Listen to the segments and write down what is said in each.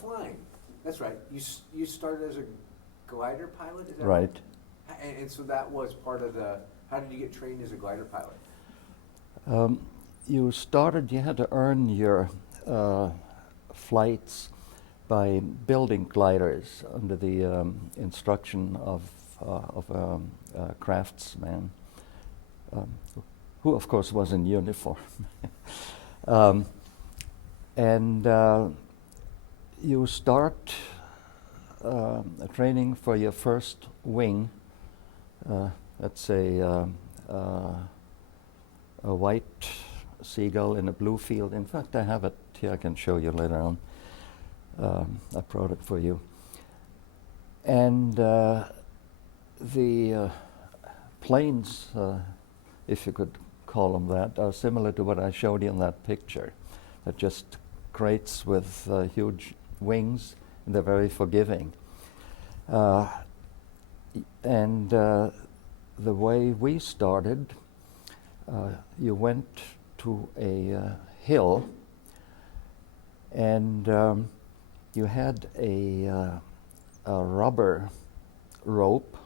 Flying. That's right. You started as a glider pilot, is that Right. And so that was part of the. How did you get trained as a glider pilot? You had to earn your flights by building gliders under the instruction of a craftsman, who of course was in uniform. And you start training for your first wing. Let's say a white seagull in a blue field. In fact, I have it here. I can show you later on. I brought it for you. And the planes, if you could call them that, are similar to what I showed you in that picture. They're just crates with huge wings, and they're very forgiving. And the way we started, you went to a hill, and you had a rubber rope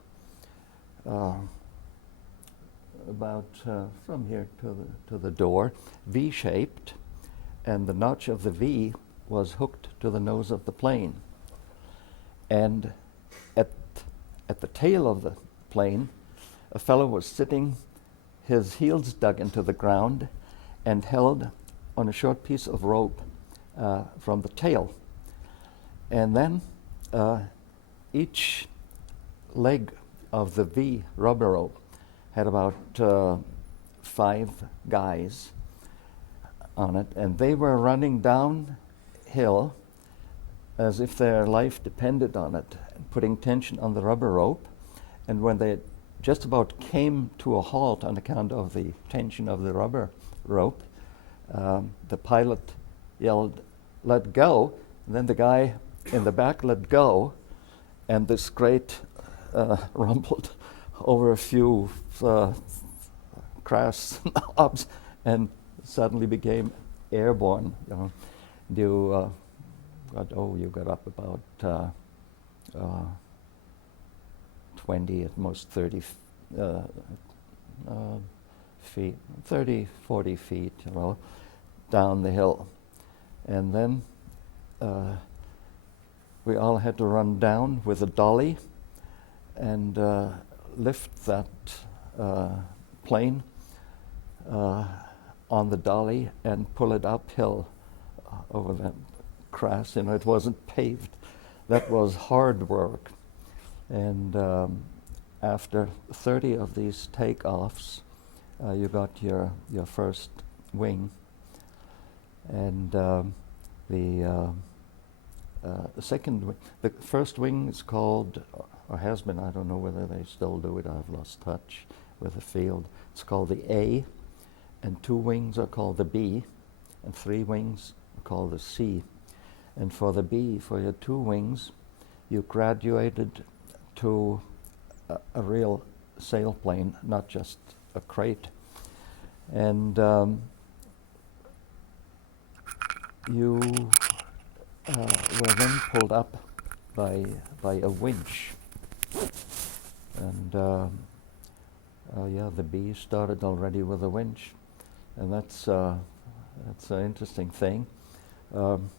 about from here to the door, V-shaped, and the notch of the V was hooked to the nose of the plane. And at the tail of the plane, a fellow was sitting, his heels dug into the ground, and held on a short piece of rope from the tail. And then each leg of the V rubber rope had about 5 guys on it, and they were running downhill as if their life depended on it, putting tension on the rubber rope. And when they just about came to a halt on account of the tension of the rubber rope, the pilot yelled, "Let go!" And then the guy in the back let go, and this crate rumbled over a few crash knobs and suddenly became airborne. You got up about 20, at most 30 feet, 30, 40 feet, down the hill. And then we all had to run down with a dolly and lift that plane on the dolly and pull it uphill over that crash. It wasn't paved. That was hard work. And after 30 of these takeoffs, you got your first wing. And the second wing, the first wing is called, or has been, I don't know whether they still do it, I've lost touch with the field. It's called the A, and 2 wings are called the B, and 3 wings are called the C. And for the B, for your 2 wings, you graduated to a real sailplane, not just a crate. And you were then pulled up by a winch. And the B started already with a winch, and that's an interesting thing. You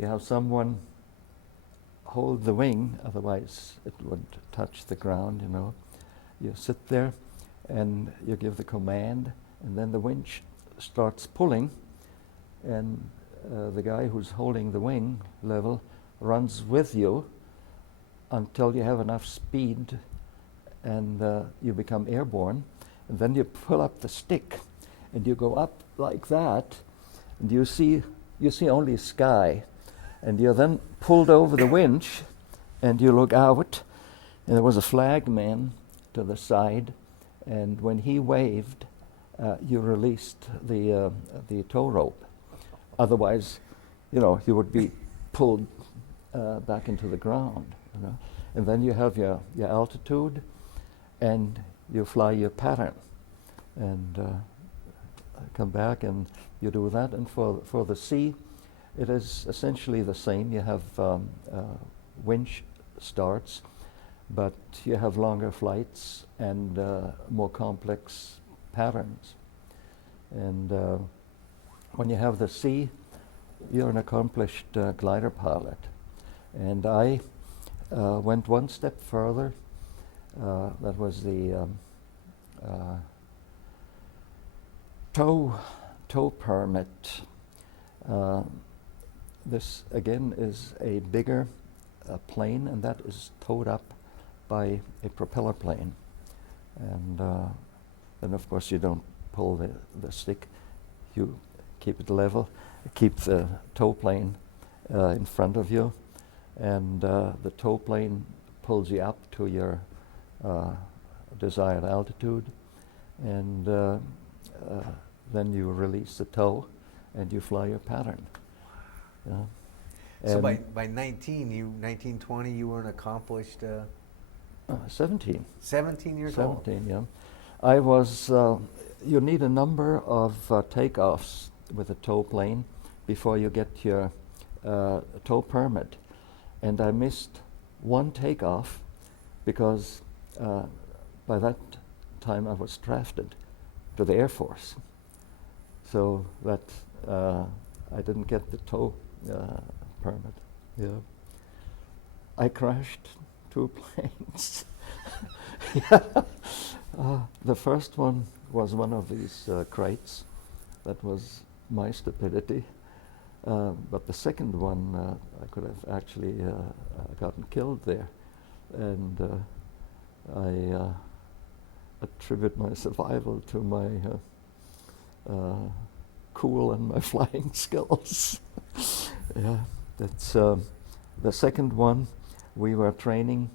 have someone hold the wing, otherwise it would touch the ground, You sit there and you give the command, and then the winch starts pulling, and the guy who's holding the wing level runs with you until you have enough speed and you become airborne. And then you pull up the stick and you go up like that, and you see only sky. And you're then pulled over the winch, and you look out, and there was a flagman to the side, and when he waved, you released the tow rope. Otherwise, you would be pulled back into the ground. And then you have your altitude, and you fly your pattern, and come back, and you do that. And for the sea, It is essentially the same. You have winch starts, but you have longer flights and more complex patterns. And when you have the sea, you're an accomplished glider pilot. And I went one step further. That was the tow permit. This again is a bigger plane, and that is towed up by a propeller plane. And then of course you don't pull the stick, you keep it level, keep the tow plane in front of you, and the tow plane pulls you up to your desired altitude, and then you release the tow and you fly your pattern. So by 1920, you were an accomplished 17. 17 years old. 17, yeah. I was, you need a number of takeoffs with a tow plane before you get your tow permit. And I missed one takeoff because by that time I was drafted to the Air Force. So that I didn't get the tow permit. Yeah. I crashed 2 planes. Yeah. The first one was one of these crates. That was my stupidity. But the second one, I could have actually gotten killed there. And I attribute my survival to my cool and my flying skills. Yeah, that's the second one. We were training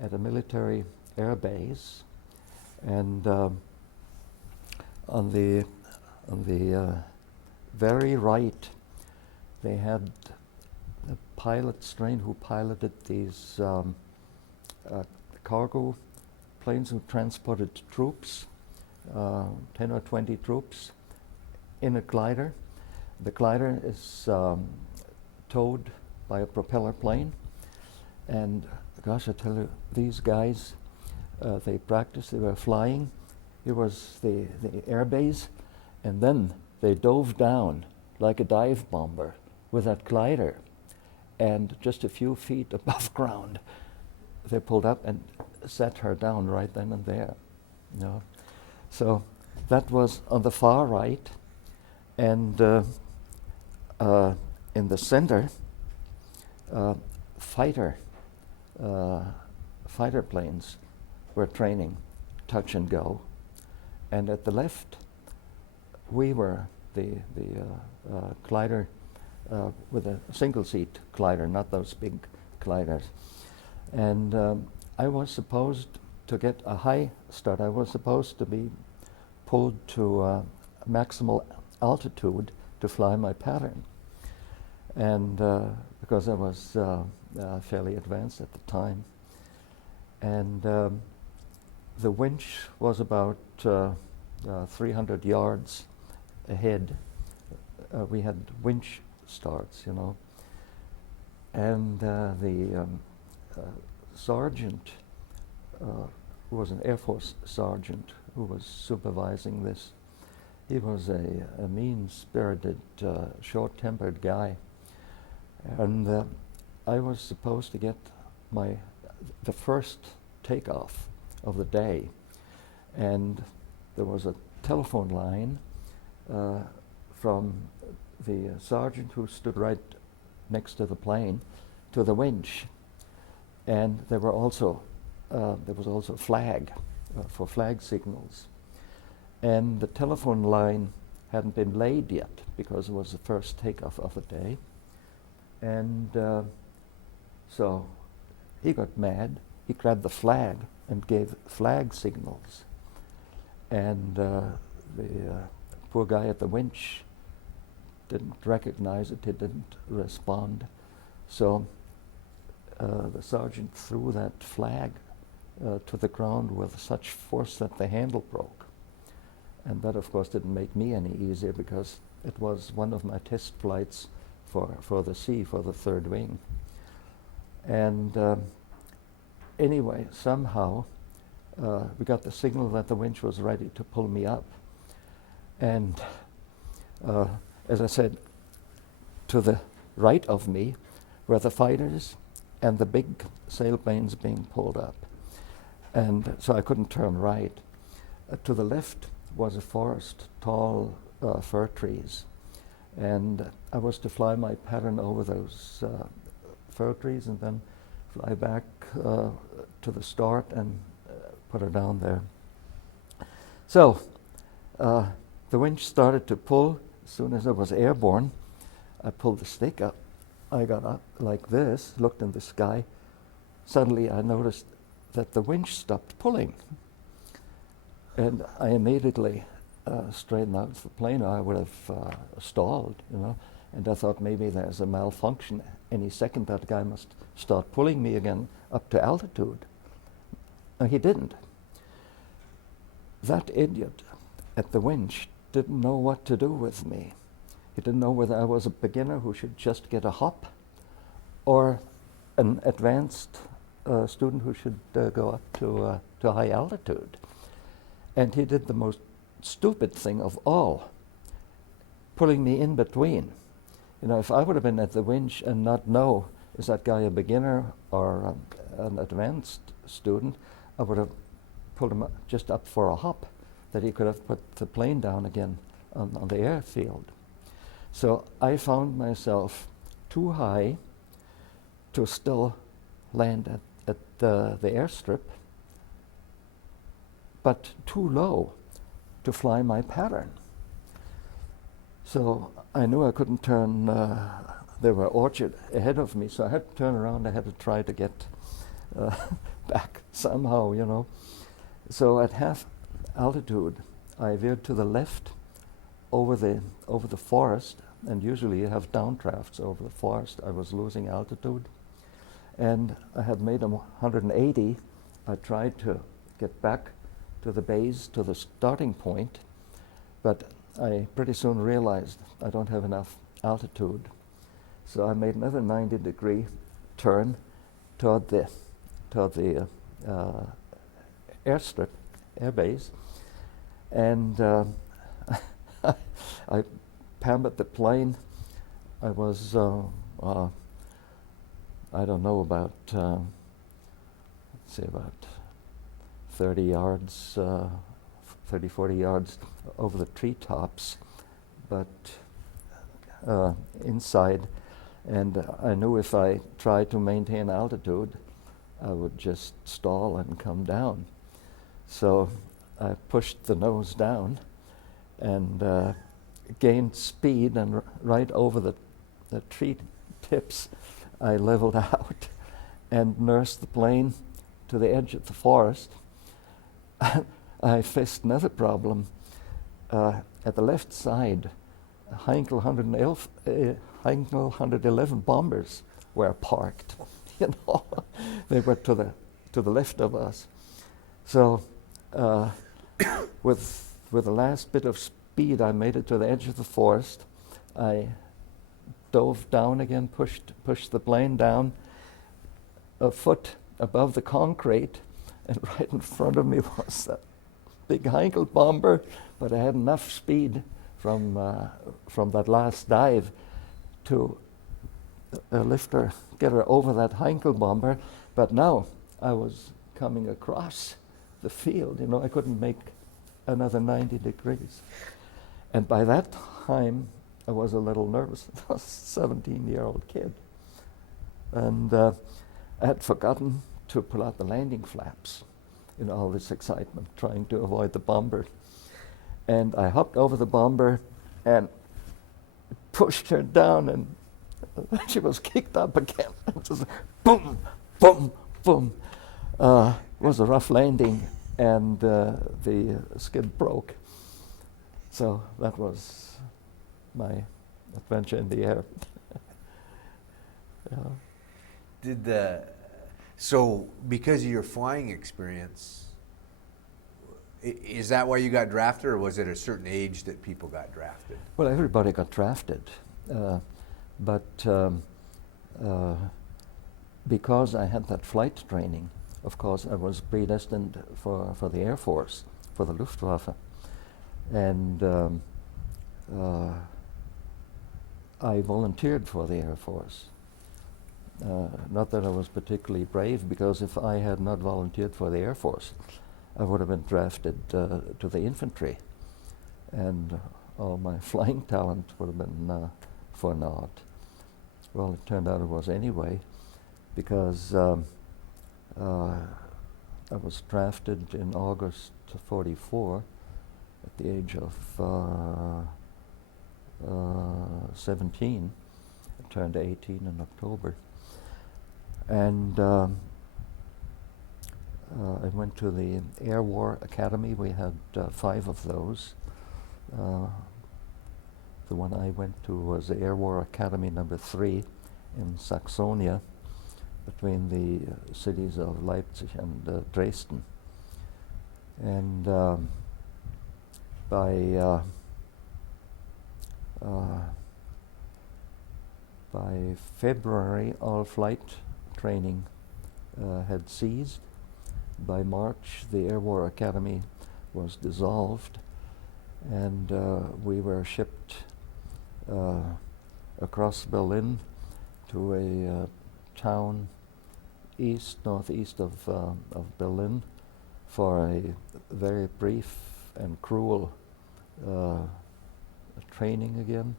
at a military air base, and on the very right, they had a pilot strain who piloted these cargo planes who transported troops, 10 or 20 troops, in a glider. The glider is towed by a propeller plane, and gosh, I tell you, these guys, they practiced, they were flying. It was the air base, and then they dove down like a dive bomber with that glider, and just a few feet above ground, they pulled up and set her down right then and there. You know? So that was on the far right, and in the center, fighter planes were training touch and go, and at the left, we were the glider with a single seat glider, not those big gliders. And I was supposed to get a high start. I was supposed to be pulled to maximal altitude to fly my pattern. And because I was fairly advanced at the time. And the winch was about 300 yards ahead. We had winch starts, you know. And the sergeant, who was an Air Force sergeant who was supervising this, he was a mean-spirited, short-tempered guy. And I was supposed to get the first takeoff of the day. And there was a telephone line from the sergeant who stood right next to the plane to the winch. And there was also a flag for flag signals. And the telephone line hadn't been laid yet because it was the first takeoff of the day. And so he got mad. He grabbed the flag and gave flag signals. And the poor guy at the winch didn't recognize it. He didn't respond. So the sergeant threw that flag to the ground with such force that the handle broke. And that, of course, didn't make me any easier because it was one of my test flights for the sea, for the third wing. And anyway, somehow we got the signal that the winch was ready to pull me up. And as I said, to the right of me were the fighters and the big sailplanes being pulled up. And so I couldn't turn right. To the left was a forest, tall fir trees. And I was to fly my pattern over those fir trees and then fly back to the start and put her down there. So the winch started to pull. As soon as I was airborne, I pulled the stick up. I got up like this, looked in the sky. Suddenly I noticed that the winch stopped pulling. And I immediately straightened out the plane, or I would have stalled, you know. And I thought maybe there's a malfunction. Any second that guy must start pulling me again up to altitude. No, he didn't. That idiot at the winch didn't know what to do with me. He didn't know whether I was a beginner who should just get a hop or an advanced student who should go up to high altitude. And he did the most stupid thing of all, pulling me in between. You know, if I would have been at the winch and not know, is that guy a beginner or an advanced student, I would have pulled him just up for a hop, that he could have put the plane down again on the airfield. So I found myself too high to still land at the airstrip, but too low to fly my pattern. So I knew I couldn't turn, there were orchard ahead of me, so I had to turn around. I had to try to get back somehow, you know. So at half altitude, I veered to the left over the forest, and usually you have downdrafts over the forest. I was losing altitude, and I had made 180. I tried to get back to the base, to the starting point, but I pretty soon realized I don't have enough altitude. So I made another 90-degree turn toward the airstrip, airbase, and I pampered the plane. I was, I don't know, about, let's say about 30 yards, 30, 40 yards over the treetops, but inside. And I knew if I tried to maintain altitude, I would just stall and come down. So I pushed the nose down and gained speed, and right over the tree tips, I leveled out and nursed the plane to the edge of the forest. I faced another problem. At the left side, Heinkel 111 bombers were parked. You know, they were to the left of us. So, with the last bit of speed, I made it to the edge of the forest. I dove down again, pushed the plane down a foot above the concrete, and right in front of me was that big Heinkel bomber, but I had enough speed from that last dive to lift her, get her over that Heinkel bomber. But now I was coming across the field, you know, I couldn't make another 90 degrees. And by that time, I was a little nervous. I was a 17-year-old kid. And I had forgotten to pull out the landing flaps in all this excitement, trying to avoid the bomber. And I hopped over the bomber and pushed her down, and she was kicked up again. It was boom, boom, boom. It was a rough landing, and the skid broke. So that was my adventure in the air. Yeah. So because of your flying experience, is that why you got drafted, or was it a certain age that people got drafted? Well, everybody got drafted. But because I had that flight training, of course, I was predestined for the Air Force, for the Luftwaffe. And I volunteered for the Air Force. Not that I was particularly brave, because if I had not volunteered for the Air Force, I would have been drafted to the infantry. And all my flying talent would have been for naught. Well, it turned out it was anyway, because I was drafted in August '44 at the age of 17. I turned 18 in October. And I went to the Air War Academy. We had 5 of those. The one I went to was the Air War Academy number 3 in Saxonia, between the cities of Leipzig and Dresden. And by February, all flight training had ceased. By March, the Air War Academy was dissolved, and we were shipped across Berlin to a town northeast of Berlin for a very brief and cruel training again.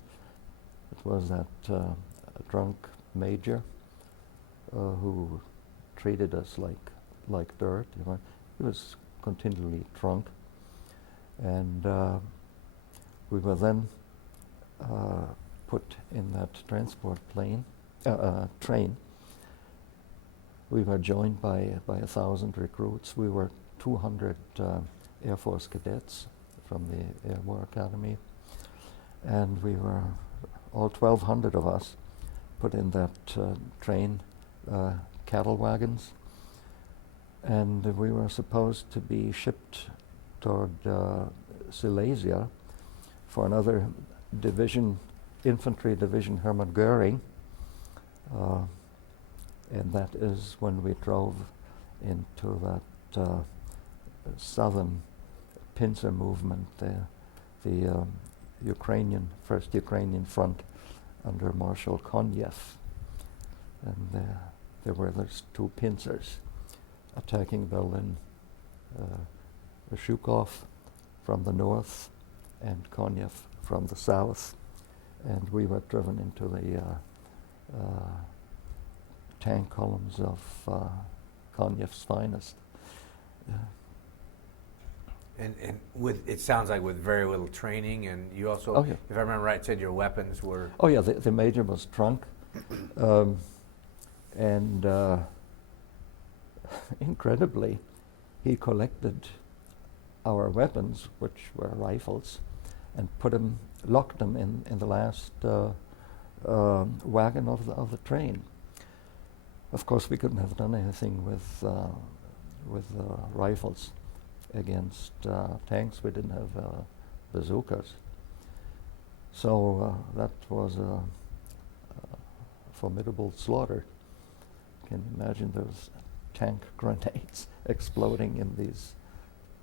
It was that drunk major who treated us like dirt. You know. He was continually drunk, and we were then put in that transport train. We were joined by 1,000 recruits. We were 200 Air Force cadets from the Air War Academy, and we were all 1,200 of us put in that train, cattle wagons, and we were supposed to be shipped toward Silesia for another division, infantry division, Hermann Goering, and that is when we drove into that southern pincer movement, the first Ukrainian front under Marshal Konev. And there were those 2 pincers attacking Berlin, Zhukov from the north and Konev from the south. And we were driven into the tank columns of Konev's finest. And with, it sounds like with very little training, and you also, Oh, yeah. if I remember right, said your weapons were... Oh yeah, the major was drunk, and incredibly, he collected our weapons, which were rifles, and locked them in the last wagon of the train. Of course, we couldn't have done anything with rifles against tanks. We didn't have bazookas. So that was a formidable slaughter. You can imagine those tank grenades exploding in these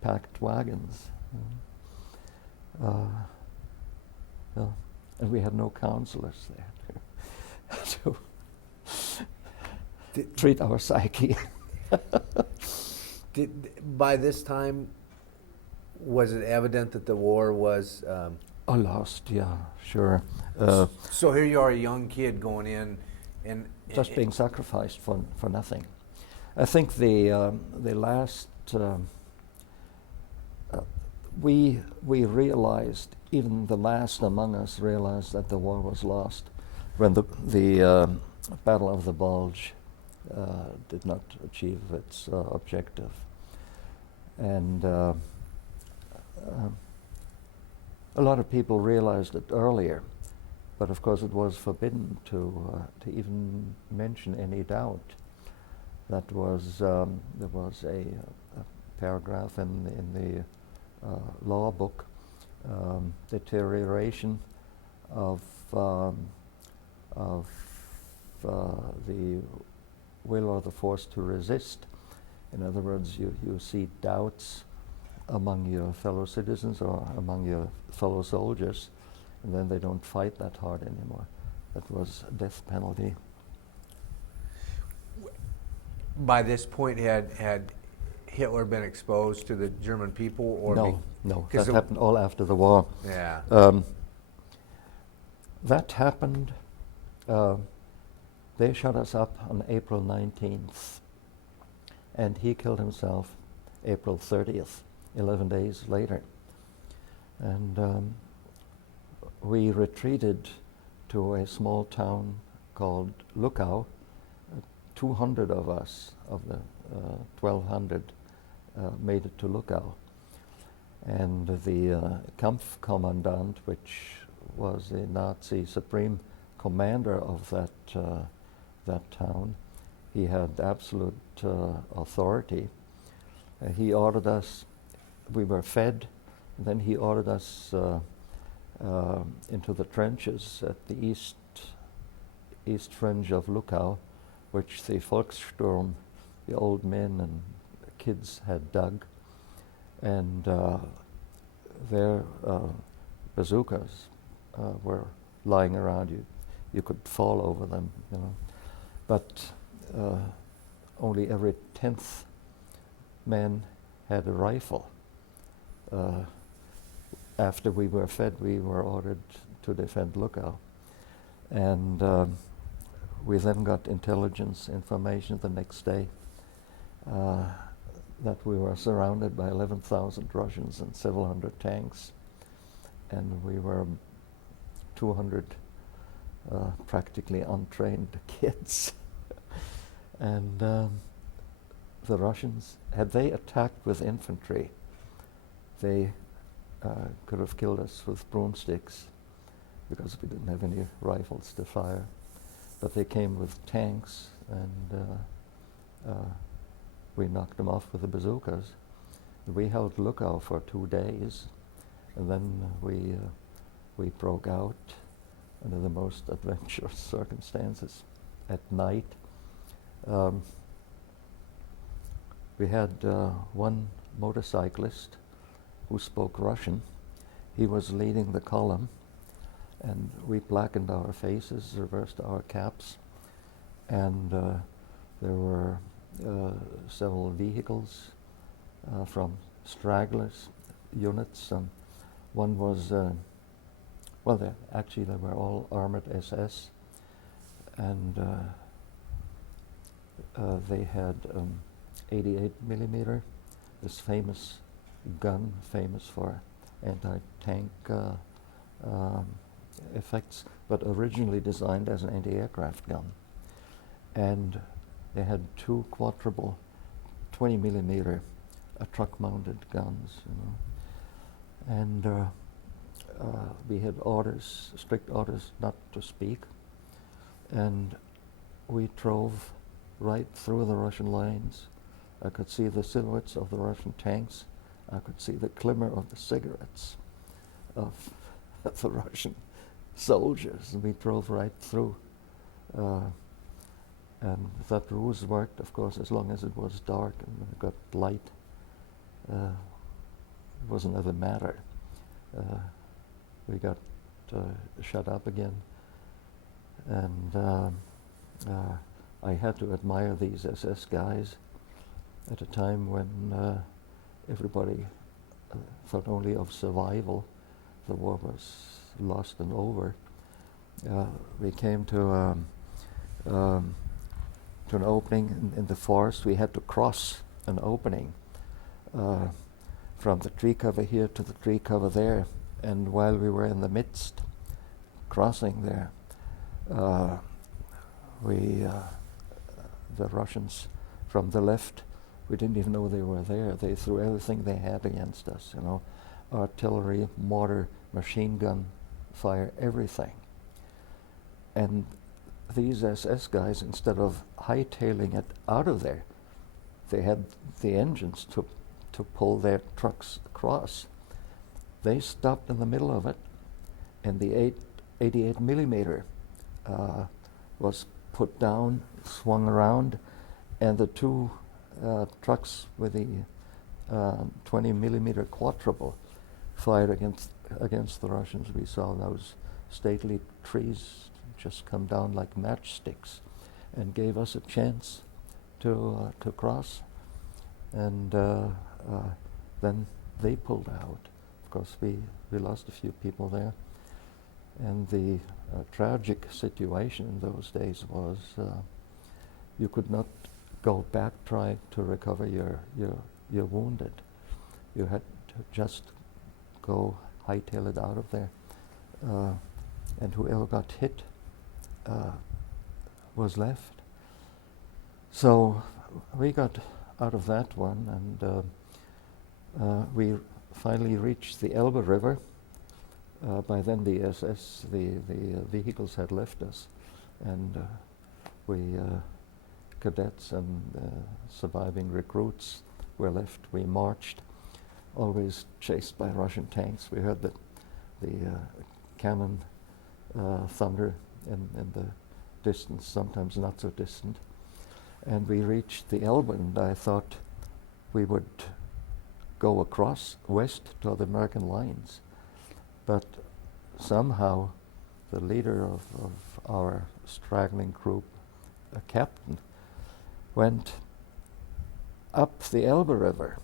packed wagons. And we had no counselors there to treat our psyche. By this time, was it evident that the war was... lost, yeah, sure. So here you are, a young kid going in, and just being sacrificed for nothing. I think the last we realized, even the last among us realized that the war was lost when the Battle of the Bulge did not achieve its objective, and a lot of people realized it earlier, but of course it was forbidden to even mention any doubt. That was there was a paragraph in the law book, deterioration of of the will or the force to resist. In other words, you see doubts among your fellow citizens or among your fellow soldiers, and then they don't fight that hard anymore. That was death penalty. By this point, had Hitler been exposed to the German people, or No, 'cause that happened all after the war. Yeah. That happened. They shut us up on April 19th, and he killed himself April 30th, 11 days later. And we retreated to a small town called Luckau. 200 of us, of the 1,200, made it to Luckau. And the Kampfkommandant, which was the Nazi supreme commander of that town, he had absolute authority. He ordered us, we were fed, then he ordered us into the trenches at the east fringe of Luckau, which the Volkssturm, the old men and kids, had dug. And their bazookas were lying around you. You could fall over them, you know. But only every 10th man had a rifle. After we were fed, we were ordered to defend Luckau. And we then got intelligence information the next day that we were surrounded by 11,000 Russians and several hundred tanks. And we were 200 practically untrained kids. And the Russians, had they attacked with infantry, they could have killed us with broomsticks because we didn't have any rifles to fire. But they came with tanks, and we knocked them off with the bazookas. We held Luckau for 2 days, and then we broke out under the most adventurous circumstances at night. We had one motorcyclist who spoke Russian. He was leading the column, and we blackened our faces, reversed our caps, and there were several vehicles from stragglers units. One was, actually they were all armored SS, and they had 88 millimeter, this famous gun, famous for anti-tank effects, but originally designed as an anti-aircraft gun. And they had 2 quadruple 20 millimeter truck-mounted guns, you know. And we had orders, strict orders not to speak. And we drove right through the Russian lines. I could see the silhouettes of the Russian tanks. I could see the glimmer of the cigarettes of the Russian soldiers. And we drove right through. And that ruse worked, of course, as long as it was dark and when it got light. It was another matter. We got shut up again. And I had to admire these SS guys at a time when everybody thought only of survival. The war was lost and over. We came to an opening in the forest. We had to cross an opening from the tree cover here to the tree cover there. And while we were in the midst, crossing there, the Russians from the left, we didn't even know they were there. They threw everything they had against us, you know, artillery, mortar, machine gun fire, everything. And these SS guys, instead of hightailing it out of there, they had the engines to pull their trucks across. They stopped in the middle of it, and the 88 millimeter was put down, swung around, and the two trucks with the 20 millimeter quadruple fired against the Russians. We saw those stately trees just come down like matchsticks and gave us a chance to cross. And then they pulled out. Of course, we lost a few people there. And the tragic situation in those days was you could not go back trying to recover your wounded. You had to just go hightail it out of there. And whoever got hit was left. So we got out of that one, and we finally reached the Elbe River. By then the SS, the vehicles had left us, and we cadets and surviving recruits were left. We marched, always chased by Russian tanks. We heard the cannon thunder in the distance, sometimes not so distant. And we reached the Elbe, and I thought we would go across west to the American lines. But somehow the leader of our straggling group, a captain, went up the Elbe River,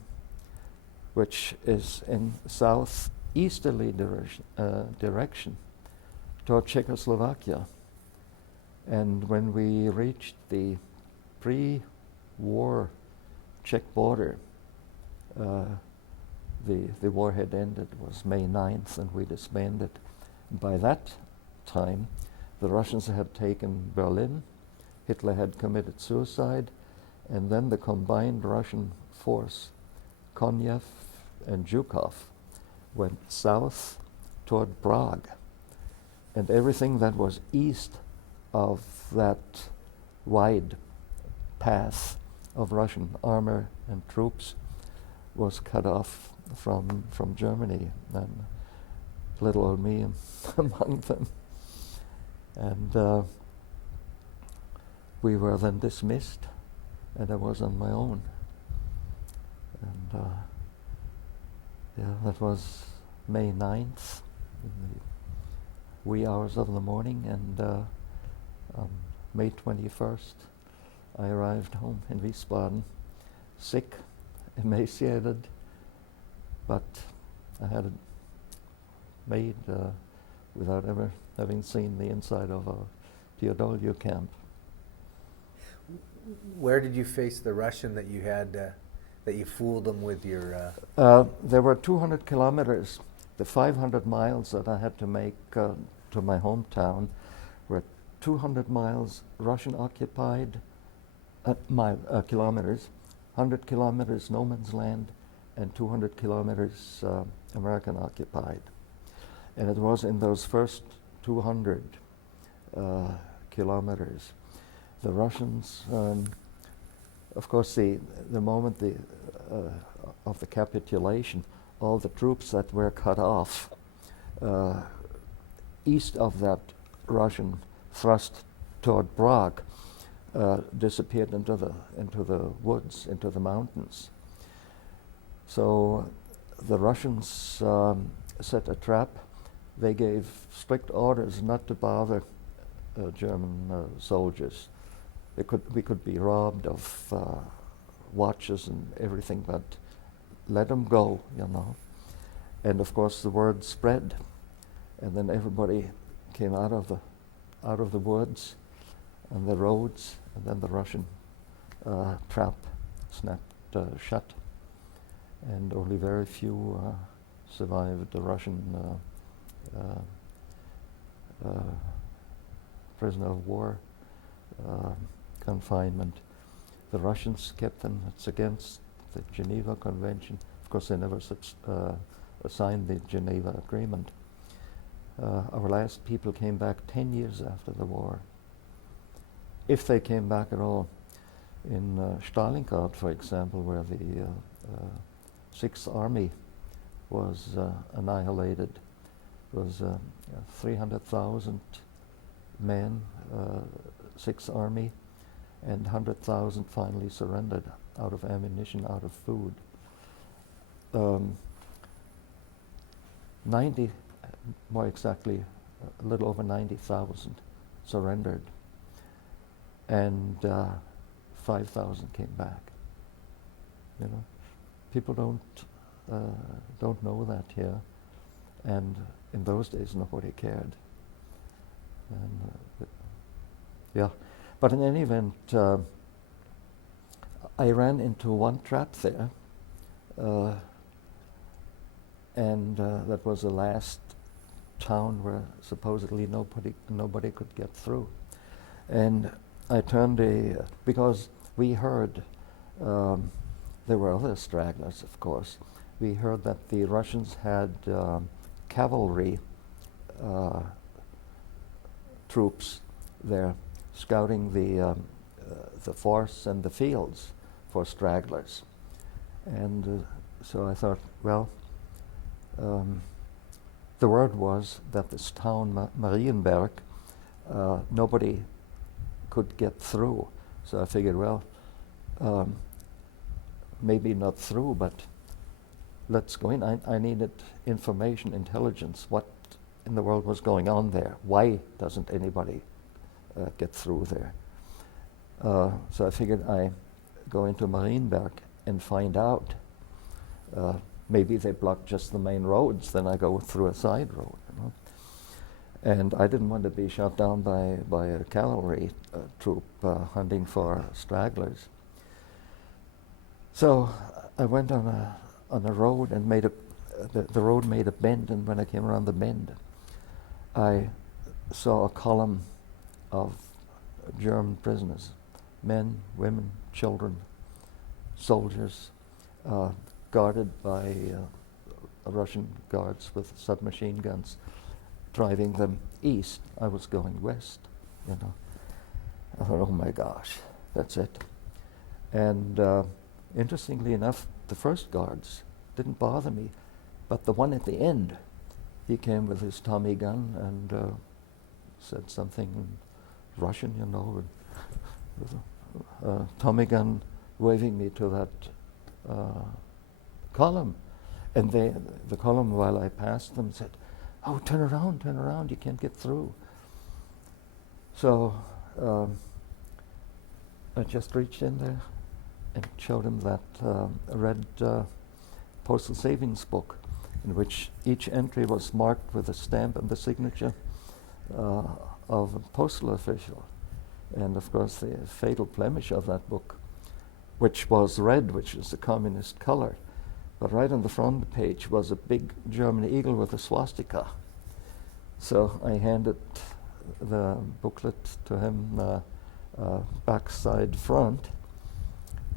which is in southeasterly direction toward Czechoslovakia. And when we reached the pre-war Czech border, the war had ended. It was May 9th, and we disbanded. By that time, the Russians had taken Berlin, Hitler had committed suicide, and then the combined Russian force, Konev and Zhukov, went south toward Prague. And everything that was east of that wide path of Russian armor and troops was cut off from Germany, and little old me among them. And we were then dismissed, and I was on my own. And that was May 9th, in the wee hours of the morning, and on May 21st, I arrived home in Wiesbaden, sick, emaciated, but I had it made without ever having seen the inside of a Teodoliu camp. Where did you face the Russian that you had, that you fooled them with your... There were 200 kilometers. The 500 miles that I had to make to my hometown were 200 miles Russian-occupied kilometers, 100 kilometers no man's land, and 200 kilometers American-occupied. And it was in those first 200 kilometers. The Russians, of course, the moment of the capitulation, all the troops that were cut off east of that Russian thrust toward Prague disappeared into the woods, into the mountains. So the Russians set a trap. They gave strict orders not to bother German soldiers. We could be robbed of watches and everything, but let them go, you know. And of course the word spread, and then everybody came out of the woods and the roads, and then the Russian trap snapped shut, and only very few survived the Russian prisoner of war confinement. The Russians kept them. It's against the Geneva Convention. Of course, they never signed the Geneva Agreement. Our last people came back 10 years after the war, if they came back at all. In Stalingrad, for example, where the 6th Army was annihilated, was 300,000 men, 6th Army, and 100,000 finally surrendered out of ammunition, out of food. 90, more exactly, a little over 90,000 surrendered, and 5,000 came back. You know, people don't know that here, and in those days nobody cared. And yeah, but in any event, I ran into one trap there, and that was the last town where supposedly nobody could get through. And I turned because we heard, there were other stragglers, of course. We heard that the Russians had cavalry troops there scouting the forests and the fields for stragglers. And so I thought, well, the word was that this town, Marienberg, nobody could get through. So I figured, well, maybe not through, but let's go in. I needed information, intelligence, what in the world was going on there. Why doesn't anybody get through there? So I figured I go into Marienberg and find out. Maybe they blocked just the main roads, then I go through a side road. You know? And I didn't want to be shot down by a cavalry troop hunting for stragglers. So I went on a road and the road made a bend, and when I came around the bend, I saw a column of German prisoners, men, women, children, soldiers, guarded by Russian guards with submachine guns, driving them east. I was going west, you know. I thought, oh my gosh, that's it. And interestingly enough, the first guards didn't bother me, but the one at the end, he came with his Tommy gun and said something in Russian, you know, with a Tommy gun waving me to that column. And the column, while I passed them, said, oh, turn around, you can't get through. So I just reached in there and showed him that red postal savings book, in which each entry was marked with a stamp and the signature of a postal official. And of course the fatal blemish of that book, which was red, which is the communist color, but right on the front page was a big German eagle with a swastika. So I handed the booklet to him, backside front,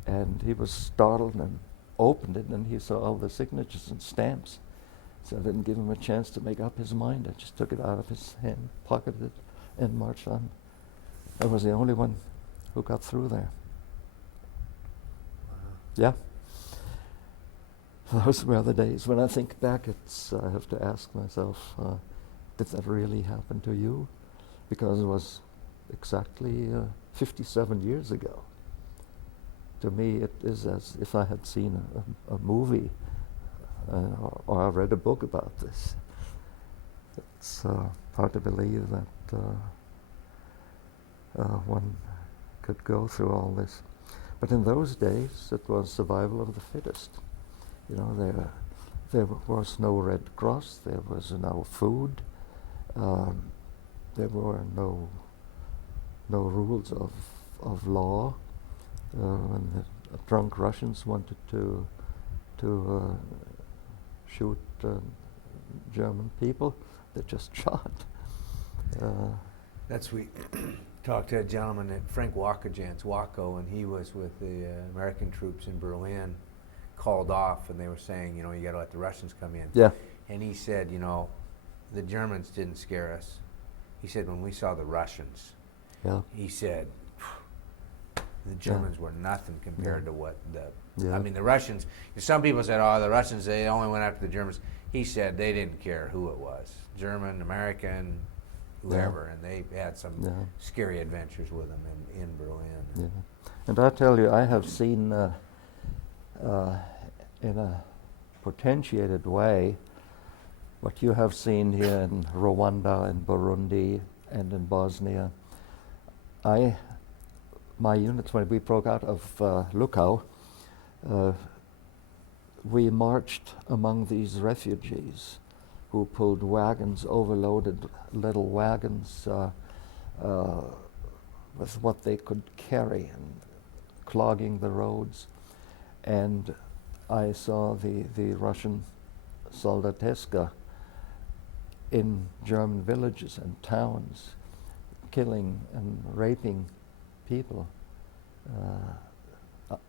and he was startled and opened it, and he saw all the signatures and stamps. So I didn't give him a chance to make up his mind. I just took it out of his hand, pocketed it, and marched on. I was the only one who got through there. Wow. Yeah. Those were the days. When I think back, I have to ask myself, did that really happen to you? Because it was exactly 57 years ago. To me, it is as if I had seen a movie or I read a book about this. It's hard to believe that one could go through all this. But in those days, it was survival of the fittest. You know, there was no Red Cross, there was no food, there were no rules of law. When the drunk Russians wanted to shoot German people, they just shot. We talked to a gentleman at Frank Wakajans, Waco, and he was with the American troops in Berlin, called off, and they were saying, you know, you got to let the Russians come in. Yeah. And he said, you know, the Germans didn't scare us. He said, when we saw the Russians, Yeah. he said, the Germans were nothing compared to what Yeah. I mean, the Russians, some people said, oh, the Russians, they only went after the Germans. He said they didn't care who it was, German, American, whoever, and they had some Yeah. scary adventures with them in Berlin. Yeah. And I tell you, I have seen in a potentiated way what you have seen here in Rwanda and Burundi and in Bosnia. My units, when we broke out of Lukau, we marched among these refugees who pulled wagons, overloaded little wagons with what they could carry and clogging the roads. And I saw the Russian soldateska in German villages and towns, killing and raping people.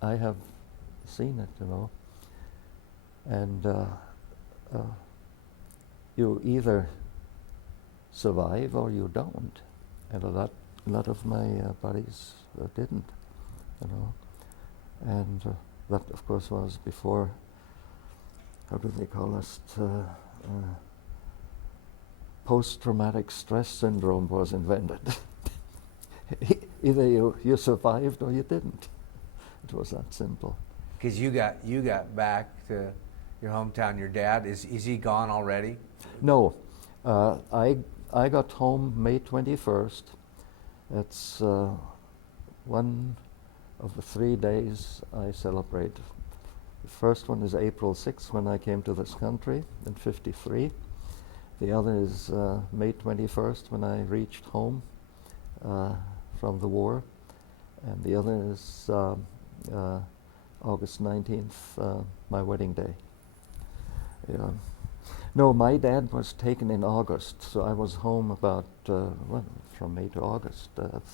I have seen it, you know. And you either survive or you don't. And a lot of my buddies didn't, you know. And that, of course, was before, how do they call us, post-traumatic stress syndrome was invented. Either you survived or you didn't. It was that simple. Because you got back to your hometown. Your dad, is he gone already? No, I got home May 21st. It's one of the 3 days I celebrate. The first one is April 6th, when I came to this country in '53. The other is May 21st, when I reached home from the war. And the other is August 19th, my wedding day. Yeah. No, my dad was taken in August, so I was home about, from May to August,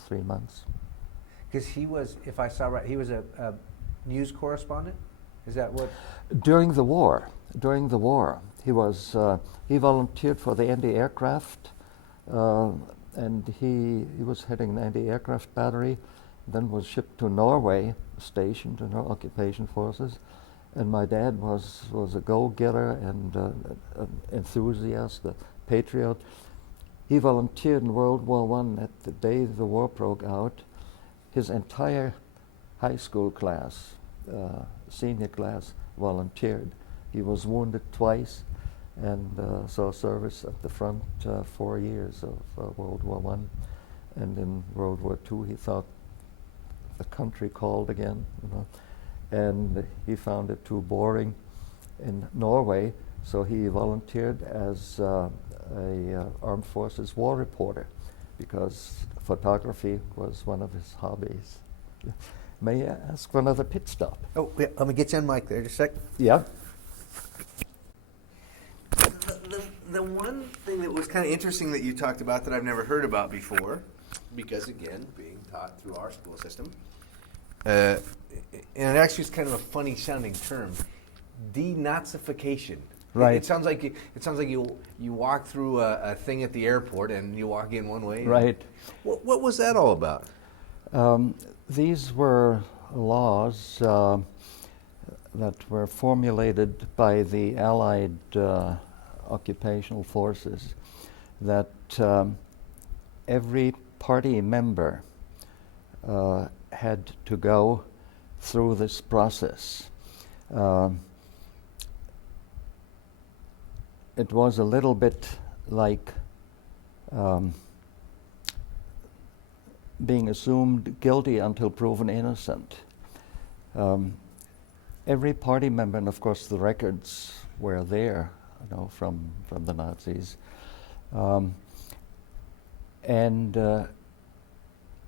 3 months. Because he was, if I saw right, he was a news correspondent? Is that what? During the war, he was, he volunteered for the anti-aircraft, and he was heading an anti-aircraft battery, then was shipped to Norway, stationed in our occupation forces. And my dad was a go-getter and an enthusiast, a patriot. He volunteered in World War I at the day the war broke out. His entire high school class, senior class, volunteered. He was wounded twice and saw service at the front 4 years of World War I. And in World War II, he thought the country called again, you know. And he found it too boring in Norway, so he volunteered as a armed forces war reporter, because photography was one of his hobbies. May I ask for another pit stop? Oh, yeah, let me get you on mic there just a sec. Yeah. The one thing that was kind of interesting that you talked about that I've never heard about before, because again, being taught through our school system, and it actually is kind of a funny sounding term, denazification. Right. It sounds like you walk through a thing at the airport and you walk in one way. Right. What was that all about? These were laws that were formulated by the Allied occupational forces, that every party member had to go through this process. It was a little bit like being assumed guilty until proven innocent. Every party member, and of course the records were there, you know, from the Nazis, and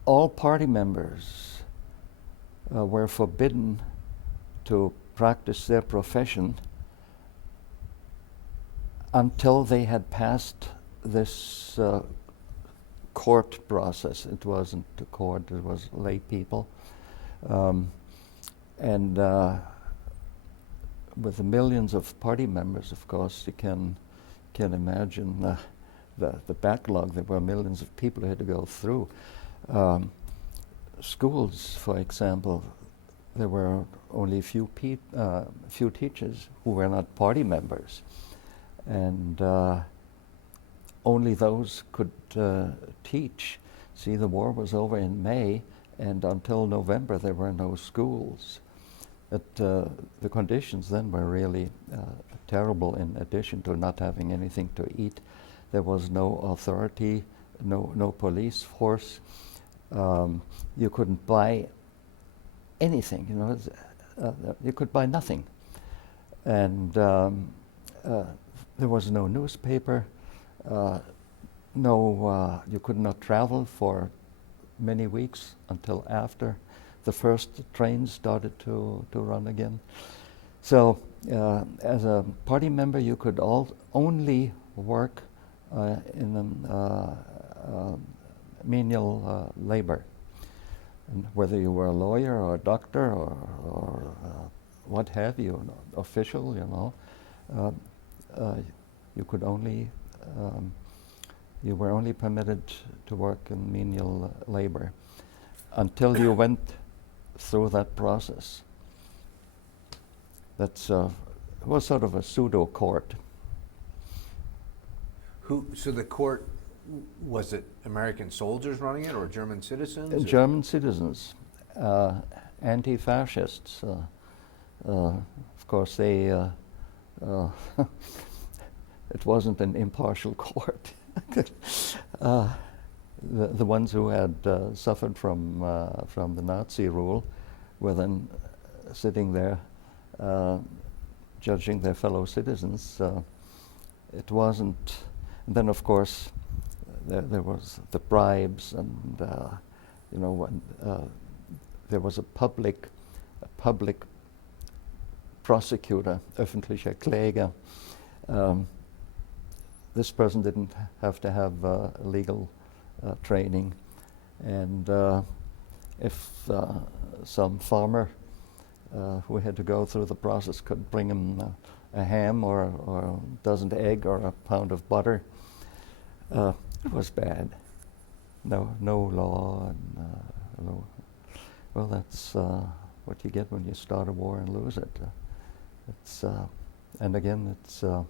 all party members were forbidden to practice their profession until they had passed this court process. It wasn't a court, it was lay people. And with the millions of party members, of course, you can imagine the backlog. There were millions of people who had to go through. Schools, for example, there were only few teachers who were not party members. And only those could teach. See, the war was over in May, and until November there were no schools. But the conditions then were really terrible. In addition to not having anything to eat, there was no authority, no police force. You couldn't buy anything, you know. You could buy nothing. And there was no newspaper. You could not travel for many weeks until after the first train started to run again. So as a party member, you could only work in menial labor. And whether you were a lawyer or a doctor or what have you, an official, you know, you could only you were only permitted to work in menial labor until you went through that process. That's was sort of a pseudo court. So the court, was it American soldiers running it or German citizens? German citizens, anti-fascists. Of course, they. It wasn't an impartial court. The ones who had suffered from the Nazi rule were then sitting there judging their fellow citizens. It wasn't. And then, of course, there was the bribes, and you know, when there was a public prosecutor, öffentlicher Kläger. This person didn't have to have legal training, and if some farmer who had to go through the process could bring him a ham or a dozen egg or a pound of butter, it was bad. No law, and well, that's what you get when you start a war and lose it. It's and again, it's I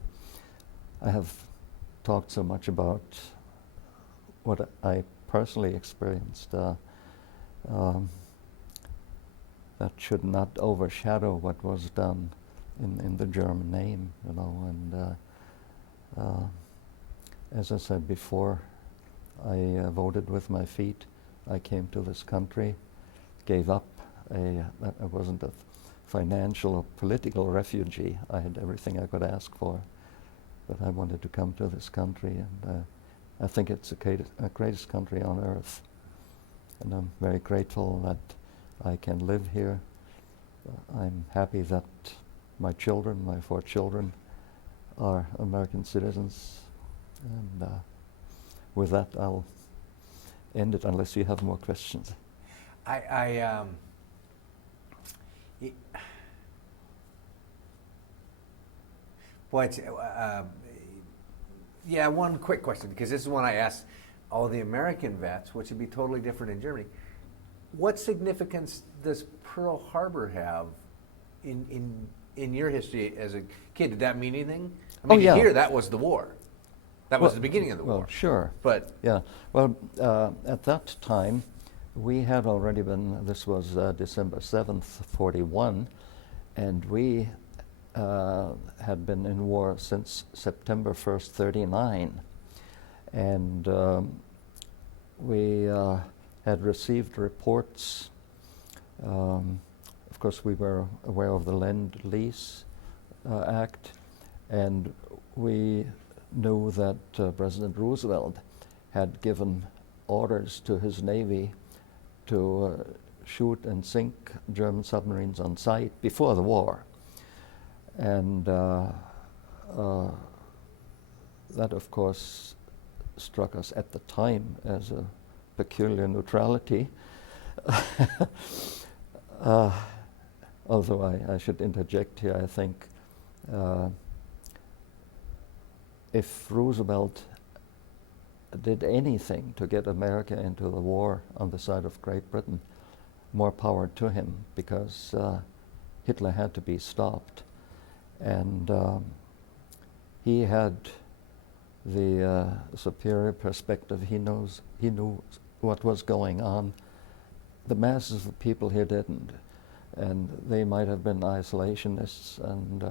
have talked so much about what I personally experienced. That should not overshadow what was done in the German name, you know. And as I said before, I voted with my feet. I came to this country, gave up. I wasn't a financial or political refugee. I had everything I could ask for, but I wanted to come to this country, and I think it's the greatest country on earth. And I'm very grateful that I can live here. I'm happy that my children, my 4 children, are American citizens. And with that, I'll end it unless you have more questions. Yeah, one quick question, because this is one I asked all the American vets, which would be totally different in Germany. What significance does Pearl Harbor have in your history as a kid? Did that mean anything? I mean, yeah. Here that was the war. That was the beginning of the war. Well, sure. But yeah, well, at that time, we had already been. This was December 7th, 41, and we had been in war since September 1st, 39, and we had received reports. Of course, we were aware of the Lend-Lease Act, and we knew that President Roosevelt had given orders to his Navy to shoot and sink German submarines on sight before the war. And that, of course, struck us at the time as a peculiar neutrality. Although I should interject here, I think if Roosevelt did anything to get America into the war on the side of Great Britain, more power to him, because Hitler had to be stopped. And he had the superior perspective. He knew what was going on. The masses of people here didn't, and they might have been isolationists, and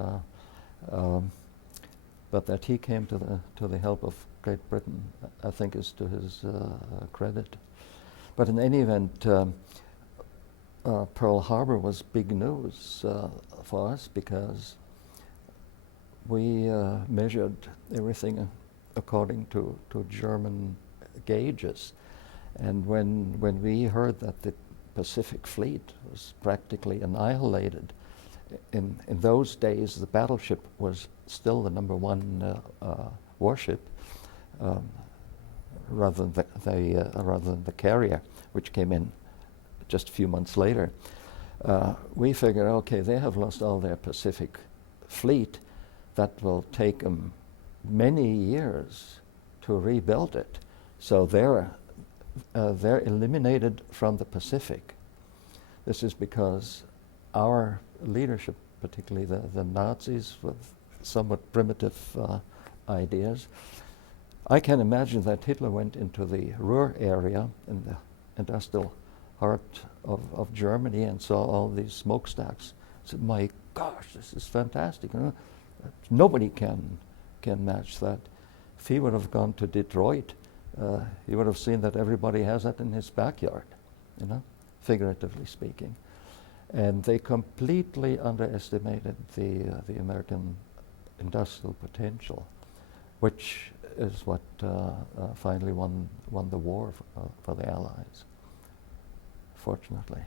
but that he came to the help of Great Britain, I think, is to his credit. But in any event, Pearl Harbor was big news for us because we measured everything according to German gauges. And when we heard that the Pacific Fleet was practically annihilated, in those days the battleship was still the number one warship, rather than the carrier, which came in just a few months later. We figured, okay, they have lost all their Pacific Fleet. That will take them many years to rebuild it. So they're eliminated from the Pacific. This is because our leadership, particularly the Nazis with somewhat primitive ideas. I can imagine that Hitler went into the Ruhr area in the industrial heart of Germany and saw all these smokestacks. Said, "My gosh, this is fantastic! You know? Nobody can match that." If he would have gone to Detroit, he would have seen that everybody has that in his backyard, you know, figuratively speaking. And they completely underestimated the American industrial potential, which is what finally won the war for the Allies, fortunately.